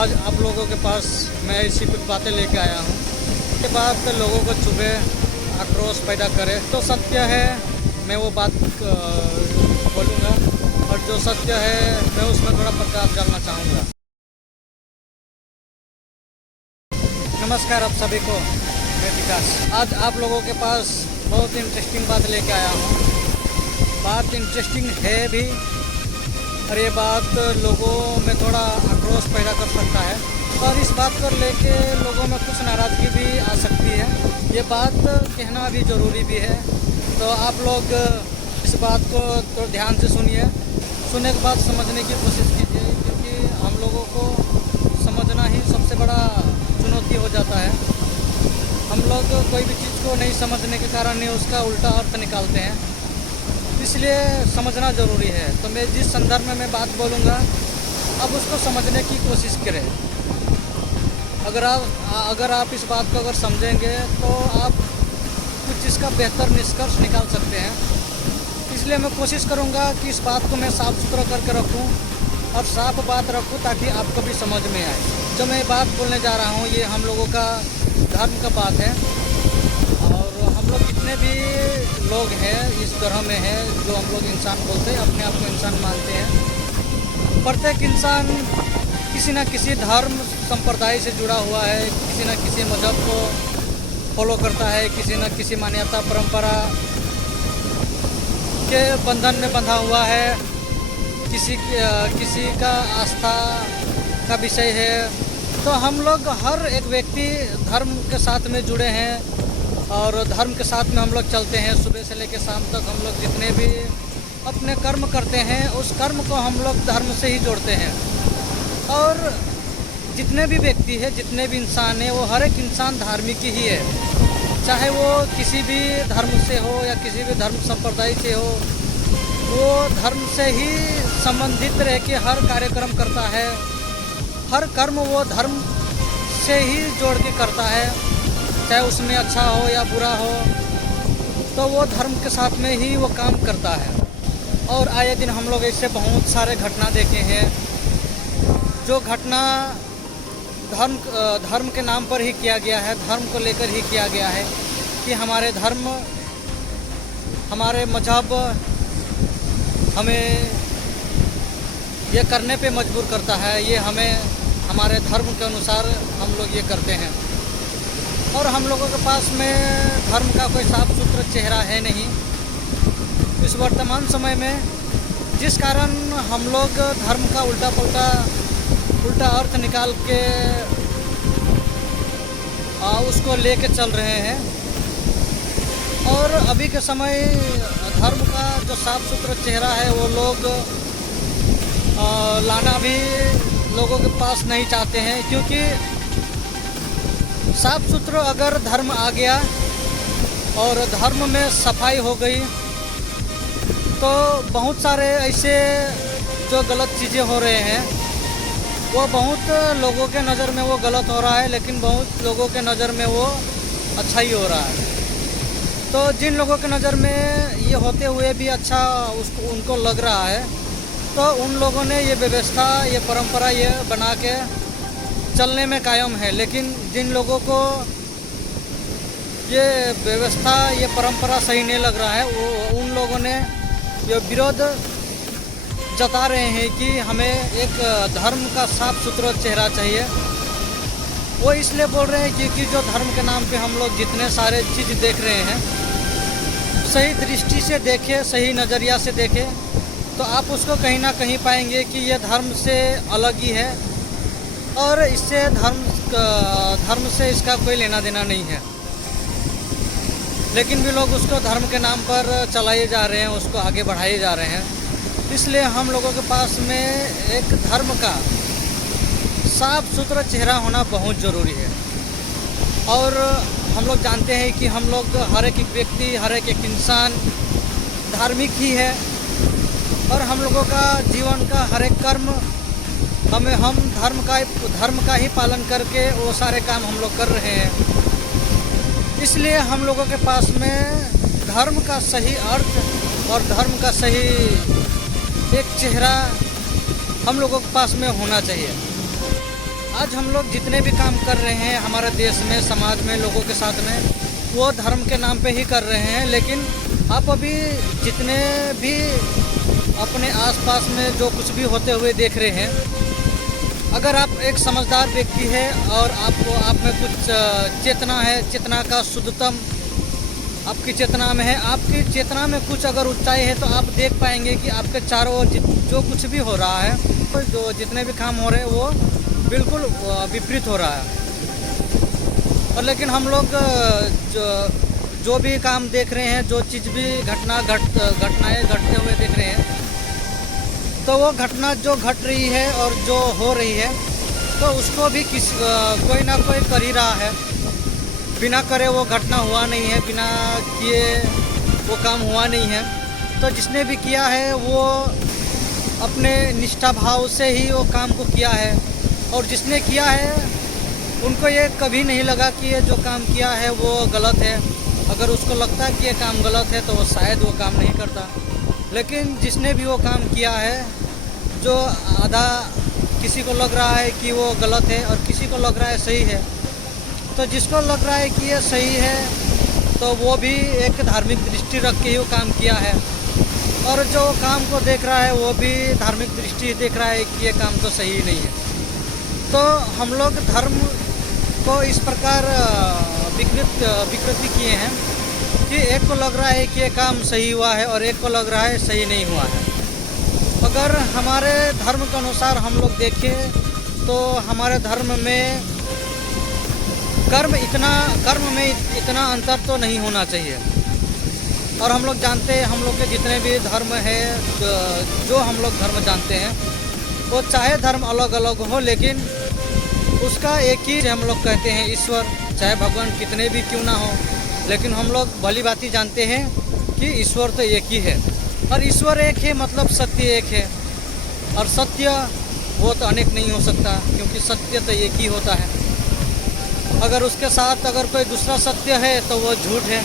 आज आप लोगों के पास मैं ऐसी कुछ बातें लेके आया हूँ। ये बात लोगों को चुभे, आक्रोश पैदा करे तो सत्य है, मैं वो बात बोलूँगा, और जो सत्य है मैं उसमें थोड़ा प्रकाश डालना चाहूँगा। नमस्कार आप सभी को, मैं विकास। आज आप लोगों के पास बहुत इंटरेस्टिंग बात लेके आया हूँ। बात इंटरेस्टिंग है भी, और ये बात लोगों में थोड़ा आक्रोश पैदा कर सकता है, और इस बात को लेके लोगों में कुछ नाराज़गी भी आ सकती है। ये बात कहना भी ज़रूरी भी है, तो आप लोग इस बात को तो ध्यान से सुनिए। सुनने के बाद समझने की कोशिश कीजिए, क्योंकि हम लोगों को समझना ही सबसे बड़ा चुनौती हो जाता है। हम लोग कोई भी चीज़ को नहीं समझने के कारण ही उसका उल्टा अर्थ निकालते हैं, इसलिए समझना ज़रूरी है। तो मैं जिस संदर्भ में मैं बात बोलूँगा, अब उसको समझने की कोशिश करें। अगर आप इस बात को अगर समझेंगे तो आप कुछ इसका बेहतर निष्कर्ष निकाल सकते हैं। इसलिए मैं कोशिश करूँगा कि इस बात को मैं साफ़ सुथरा करके रखूँ और साफ बात रखूँ, ताकि आपको भी समझ में आए। जो मैं बात बोलने जा रहा हूँ, ये हम लोगों का धर्म का बात है, और हम लोग जितने भी लोग हैं इस ग्रह में हैं, जो हम लोग इंसान बोलते हैं, अपने आप को इंसान मानते हैं। प्रत्येक इंसान किसी न किसी धर्म संप्रदाय से जुड़ा हुआ है, किसी न किसी मजहब को फॉलो करता है, किसी न किसी मान्यता परंपरा के बंधन में बंधा हुआ है, किसी का आस्था का विषय है। तो हम लोग हर एक व्यक्ति धर्म के साथ में जुड़े हैं, और धर्म के साथ में हम लोग चलते हैं। सुबह से लेकर शाम तक हम लोग जितने भी अपने कर्म करते हैं, उस कर्म को हम लोग धर्म से ही जोड़ते हैं। और जितने भी व्यक्ति हैं, जितने भी इंसान हैं, वो हर एक इंसान धार्मिक ही है, चाहे वो किसी भी धर्म से हो या किसी भी धर्म संप्रदाय से हो। वो धर्म से ही संबंधित रह के हर कार्यक्रम करता है, हर कर्म वो धर्म से ही जोड़ के करता है, चाहे उसमें अच्छा हो या बुरा हो, तो वो धर्म के साथ में ही वो काम करता है। और आए दिन हम लोग ऐसे बहुत सारे घटना देखे हैं, जो घटना धर्म के नाम पर ही किया गया है, धर्म को लेकर ही किया गया है, कि हमारे धर्म, हमारे मजहब हमें ये करने पे मजबूर करता है, ये हमें हमारे धर्म के अनुसार हम लोग ये करते हैं। और हम लोगों के पास में धर्म का कोई साफ सुथरा चेहरा है नहीं इस वर्तमान समय में, जिस कारण हम लोग धर्म का उल्टा अर्थ निकाल के उसको लेके चल रहे हैं। और अभी के समय धर्म का जो साफ सुथरा चेहरा है, वो लोग लाना भी लोगों के पास नहीं चाहते हैं, क्योंकि साफ सुथरा अगर धर्म आ गया और धर्म में सफाई हो गई, तो बहुत सारे ऐसे जो गलत चीज़ें हो रहे हैं, वो बहुत लोगों के नज़र में वो गलत हो रहा है, लेकिन बहुत लोगों के नज़र में वो अच्छा ही हो रहा है। तो जिन लोगों के नज़र में ये होते हुए भी अच्छा उनको लग रहा है, तो उन लोगों ने ये व्यवस्था, ये परंपरा ये बना के चलने में कायम है। लेकिन जिन लोगों को ये व्यवस्था, ये परंपरा सही नहीं लग रहा है, वो उन लोगों ने ये विरोध जता रहे हैं कि हमें एक धर्म का साफ सुथरा चेहरा चाहिए। वो इसलिए बोल रहे हैं क्योंकि जो धर्म के नाम पे हम लोग जितने सारे चीज़ देख रहे हैं, सही दृष्टि से देखें, सही नज़रिया से देखें, तो आप उसको कहीं ना कहीं पाएंगे कि ये धर्म से अलग ही है, और इससे धर्म से इसका कोई लेना देना नहीं है। लेकिन भी लोग उसको धर्म के नाम पर चलाए जा रहे हैं, उसको आगे बढ़ाए जा रहे हैं। इसलिए हम लोगों के पास में एक धर्म का साफ सुथरा चेहरा होना बहुत ज़रूरी है। और हम लोग जानते हैं कि हम लोग हर एक व्यक्ति, हर एक इंसान धार्मिक ही है, और हम लोगों का जीवन का हर एक कर्म हम धर्म का ही पालन करके वो सारे काम हम लोग कर रहे हैं। इसलिए हम लोगों के पास में धर्म का सही अर्थ और धर्म का सही एक चेहरा हम लोगों के पास में होना चाहिए। आज हम लोग जितने भी काम कर रहे हैं हमारे देश में, समाज में, लोगों के साथ में, वो धर्म के नाम पे ही कर रहे हैं। लेकिन आप अभी जितने भी अपने आसपास में जो कुछ भी होते हुए देख रहे हैं, अगर आप एक समझदार व्यक्ति है और आप में कुछ चेतना है, चेतना का शुद्धतम आपकी चेतना में है, आपकी चेतना में कुछ अगर ऊंचाई है, तो आप देख पाएंगे कि आपके चारों ओर जो कुछ भी हो रहा है, जो जितने भी काम हो रहे हैं वो बिल्कुल विपरीत हो रहा है। और लेकिन हम लोग जो भी काम देख रहे हैं, जो चीज़ भी घटनाएं घटते हुए देख रहे हैं, तो वो घटना जो घट रही है और जो हो रही है, तो उसको भी कोई ना कोई कर ही रहा है। बिना करे वो घटना हुआ नहीं है, बिना किए वो काम हुआ नहीं है। तो जिसने भी किया है वो अपने निष्ठा भाव से ही वो काम को किया है, और जिसने किया है उनको ये कभी नहीं लगा कि ये जो काम किया है वो गलत है। अगर उसको लगता है कि ये काम गलत है तो वो शायद वो काम नहीं करता। लेकिन जिसने भी वो काम किया है, जो आधा किसी को लग रहा है कि वो गलत है और किसी को लग रहा है सही है, तो जिसको लग रहा है कि ये सही है तो वो भी एक धार्मिक दृष्टि रख के ही वो काम किया है, और जो काम को देख रहा है वो भी धार्मिक दृष्टि देख रहा है कि ये काम तो सही नहीं है। तो हम लोग धर्म को इस प्रकार विकृति किए हैं कि एक को लग रहा है कि ये काम सही हुआ है और एक को लग रहा है सही नहीं हुआ है। अगर हमारे धर्म के अनुसार हम लोग देखें तो हमारे धर्म में कर्म में इतना अंतर तो नहीं होना चाहिए। और हम लोग जानते हैं, हम लोग के जितने भी धर्म है, जो हम लोग धर्म जानते हैं, वो चाहे धर्म अलग अलग हो, लेकिन उसका एक ही हम लोग कहते हैं ईश्वर। चाहे भगवान कितने भी क्यों ना हो, लेकिन हम लोग भली भांति जानते हैं कि ईश्वर तो एक ही है। और ईश्वर एक है मतलब सत्य एक है, और सत्य वो तो अनेक नहीं हो सकता, क्योंकि सत्य तो एक ही होता है। अगर उसके साथ अगर कोई दूसरा सत्य है तो वो झूठ है।